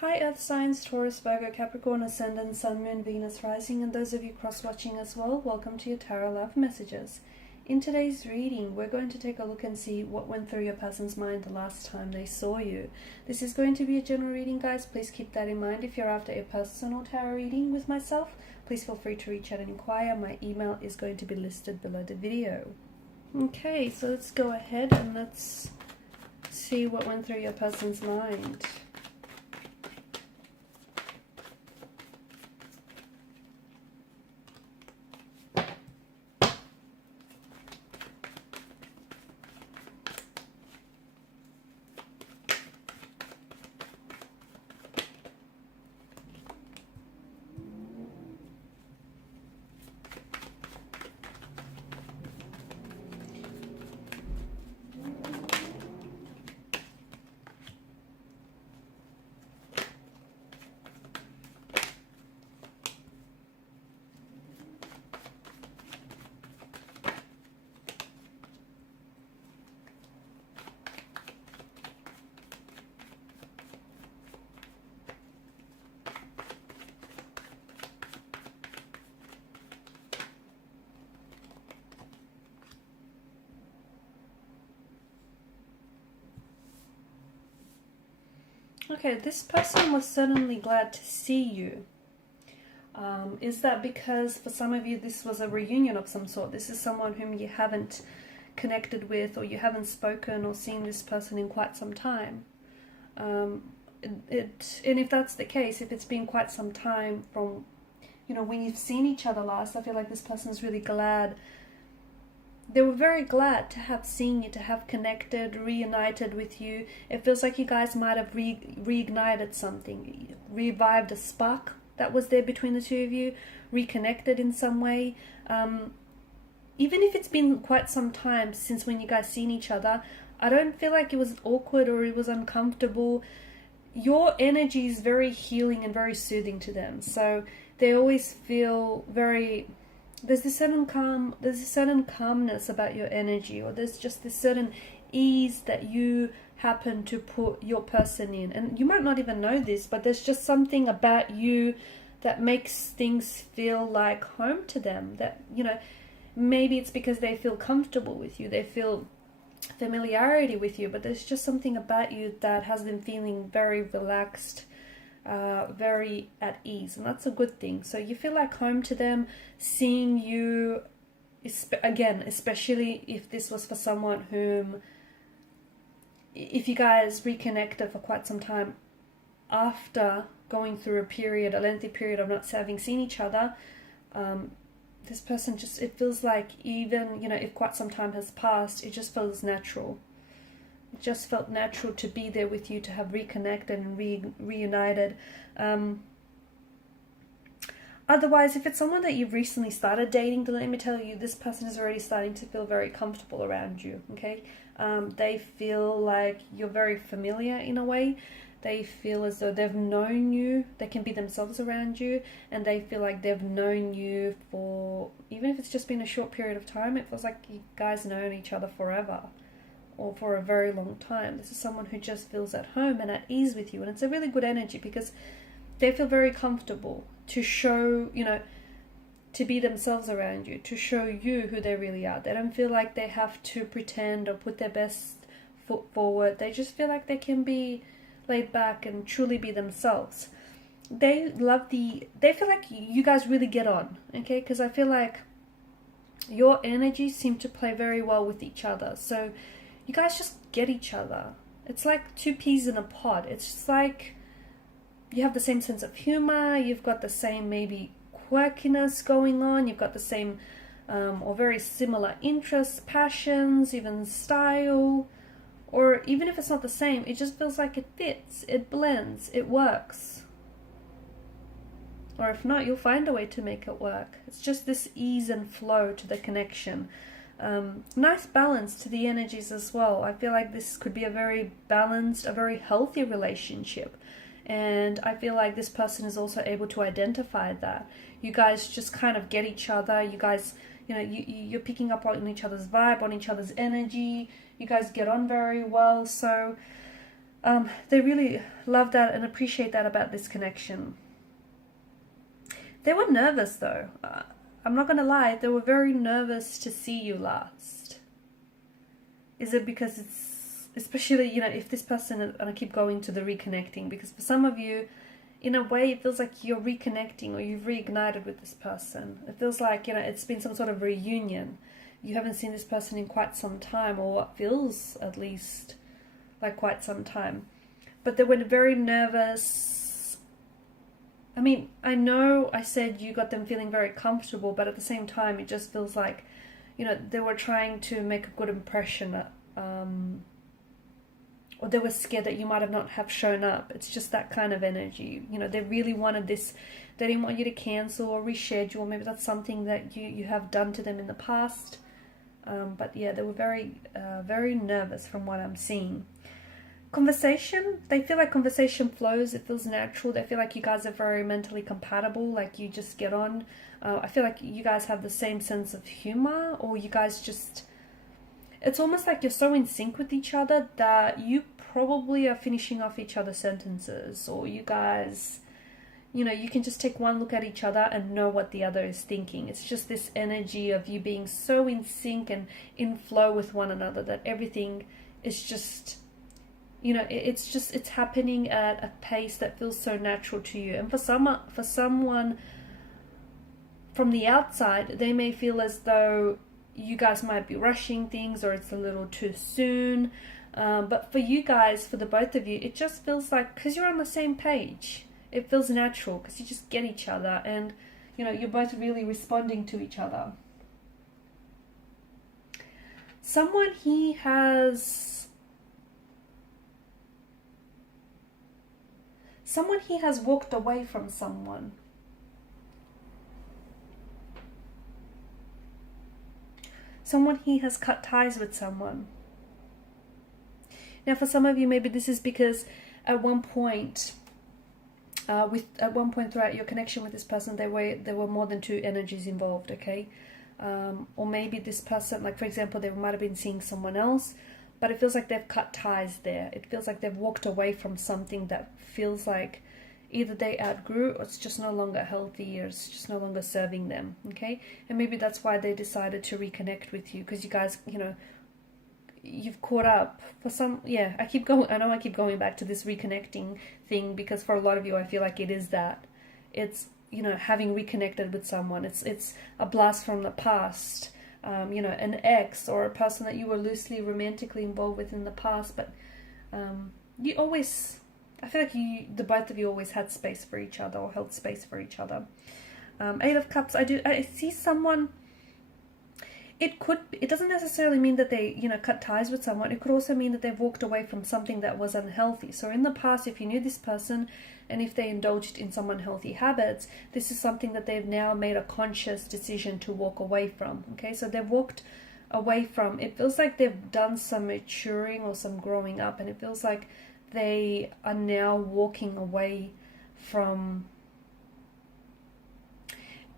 Hi Earth signs, Taurus, Virgo, Capricorn, Ascendant, Sun, Moon, Venus, Rising, and those of you cross-watching as well, welcome to your Tarot Love Messages. In today's reading, we're going to take a look and see what went through your person's mind the last time they saw you. This is going to be a general reading, guys. Please keep that in mind. If you're after a personal tarot reading with myself, please feel free to reach out and inquire. My email is going to be listed below the video. Okay, so let's go ahead and let's see what went through your person's mind. Okay, this person was certainly glad to see you. Is that because for some of you this was a reunion of some sort? This is someone whom you haven't connected with, or you haven't spoken or seen this person in quite some time. And if that's the case, if it's been quite some time from, when you've seen each other last, I feel like this person's really glad. They were very glad to have seen you, to have connected, reunited with you. It feels like you guys might have reignited something, revived a spark that was there between the two of you, reconnected in some way. Even if it's been quite some time since when you guys seen each other, I don't feel like it was awkward or it was uncomfortable. Your energy is very healing and very soothing to them. So they always feel very... There's this certain calmness about your energy, or there's just this certain ease that you happen to put your person in. And you might not even know this, but there's just something about you that makes things feel like home to them. That, maybe it's because they feel comfortable with you, they feel familiarity with you, but there's just something about you that has them feeling very relaxed, very at ease, and that's a good thing. So you feel like home to them, seeing you, again, especially if this was for someone whom, if you guys reconnected for quite some time after going through a lengthy period of not having seen each other, this person just, it feels like even, if quite some time has passed, it just feels natural. It just felt natural to be there with you, to have reconnected and reunited. Otherwise, if it's someone that you've recently started dating, then let me tell you, this person is already starting to feel very comfortable around you, okay? They feel like you're very familiar in a way. They feel as though they've known you. They can be themselves around you, and they feel like they've known you for, even if it's just been a short period of time, it feels like you guys know each other forever, or for a very long time. This is someone who just feels at home and at ease with you, and it's a really good energy because they feel very comfortable to show, to be themselves around you, to show you who they really are. They don't feel like they have to pretend or put their best foot forward. They just feel like they can be laid back and truly be themselves. They feel like you guys really get on, okay? Because I feel like your energies seem to play very well with each other. So you guys just get each other. It's like two peas in a pod. It's just like you have the same sense of humor. You've got the same maybe quirkiness going on. You've got the same or very similar interests, passions, even style. Or even if it's not the same, it just feels like it fits, it blends, it works. Or if not, you'll find a way to make it work. It's just this ease and flow to the connection. Nice balance to the energies as well. I feel like this could be a very balanced, a very healthy relationship. And I feel like this person is also able to identify that. You guys just kind of get each other. You guys, you're picking up on each other's vibe, on each other's energy. You guys get on very well. So They really love that and appreciate that about this connection. They were nervous though. I'm not going to lie, they were very nervous to see you last. Is it because it's, especially, you know, if this person, and I keep going to the reconnecting, because for some of you, in a way, it feels like you're reconnecting or you've reignited with this person. It feels like, you know, it's been some sort of reunion. You haven't seen this person in quite some time, or what feels at least like quite some time. But they were very nervous. I mean, I know I said you got them feeling very comfortable, but at the same time, it just feels like, you know, they were trying to make a good impression, or they were scared that you might have not have shown up. It's just that kind of energy. You know, they really wanted this. They didn't want you to cancel or reschedule. Maybe that's something that you have done to them in the past. But yeah, they were very, very nervous from what I'm seeing. Conversation, they feel like conversation flows. It feels natural. They feel like you guys are very mentally compatible. Like you just get on. I feel like you guys have the same sense of humor, or you guys just, it's almost like you're so in sync with each other that you probably are finishing off each other's sentences, or you guys, you know, you can just take one look at each other and know what the other is thinking. It's just this energy of you being so in sync and in flow with one another that everything is just, you know, it's happening at a pace that feels so natural to you. And for someone from the outside, they may feel as though you guys might be rushing things, or it's a little too soon. But for you guys, for the both of you, it just feels like, because you're on the same page, it feels natural because you just get each other, and, you know, you're both really responding to each other. Someone has walked away from someone. Someone he has cut ties with someone. Now, for some of you, maybe this is because at one point throughout your connection with this person, there were more than two energies involved. Okay, or maybe this person, like for example, they might have been seeing someone else, but it feels like they've cut ties there. It feels like they've walked away from something that feels like either they outgrew, or it's just no longer healthy, or it's just no longer serving them. Okay, and maybe that's why they decided to reconnect with you, because you guys, you know, you've caught up for some. Yeah, I know I keep going back to this reconnecting thing, because for a lot of you, I feel like it is that. It's, you know, having reconnected with someone. It's a blast from the past. You know, an ex or a person that you were loosely romantically involved with in the past, but you always, I feel like the both of you always had space for each other, or held space for each other. Eight of Cups, I see someone. It doesn't necessarily mean that they, you know, cut ties with someone. It could also mean that they've walked away from something that was unhealthy. So in the past, if you knew this person and if they indulged in some unhealthy habits, this is something that they've now made a conscious decision to walk away from. Okay, so they've walked away from, it feels like they've done some maturing or some growing up, and it feels like they are now walking away from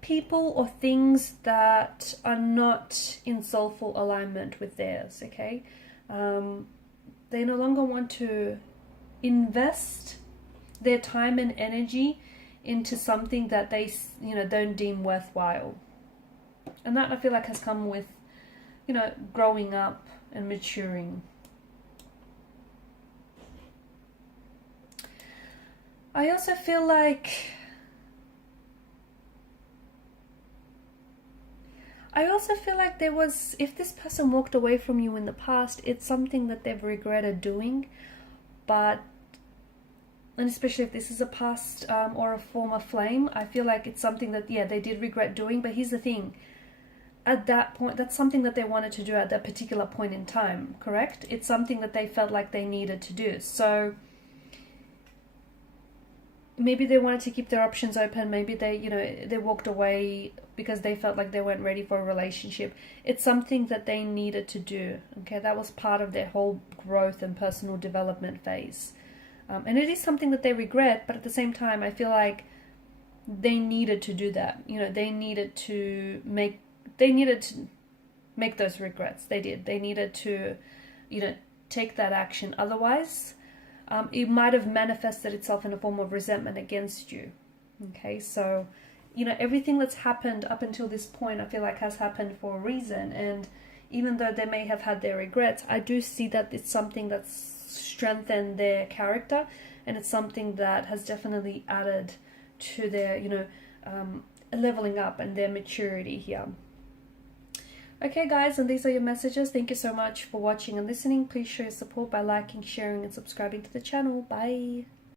people or things that are not in soulful alignment with theirs. Okay, they no longer want to invest their time and energy into something that they, you know, don't deem worthwhile, and that I feel like has come with, you know, growing up and maturing. I also feel like there was, if this person walked away from you in the past, it's something that they've regretted doing, and especially if this is a past or a former flame, I feel like it's something that, yeah, they did regret doing. But here's the thing, at that point, that's something that they wanted to do at that particular point in time, correct? It's something that they felt like they needed to do. So maybe they wanted to keep their options open. Maybe they, you know, they walked away because they felt like they weren't ready for a relationship. It's something that they needed to do. Okay, that was part of their whole growth and personal development phase. And it is something that they regret, but at the same time, I feel like they needed to do that. You know, they needed to make those regrets. They did. They needed to, you know, take that action. Otherwise, it might have manifested itself in a form of resentment against you. Okay, so, you know, everything that's happened up until this point, I feel like has happened for a reason. And even though they may have had their regrets, I do see that it's something that's strengthened their character, and it's something that has definitely added to their, you know, leveling up and their maturity here. Okay guys, and these are your messages. Thank you so much for watching and listening. Please show your support by liking, sharing and subscribing to the channel. Bye.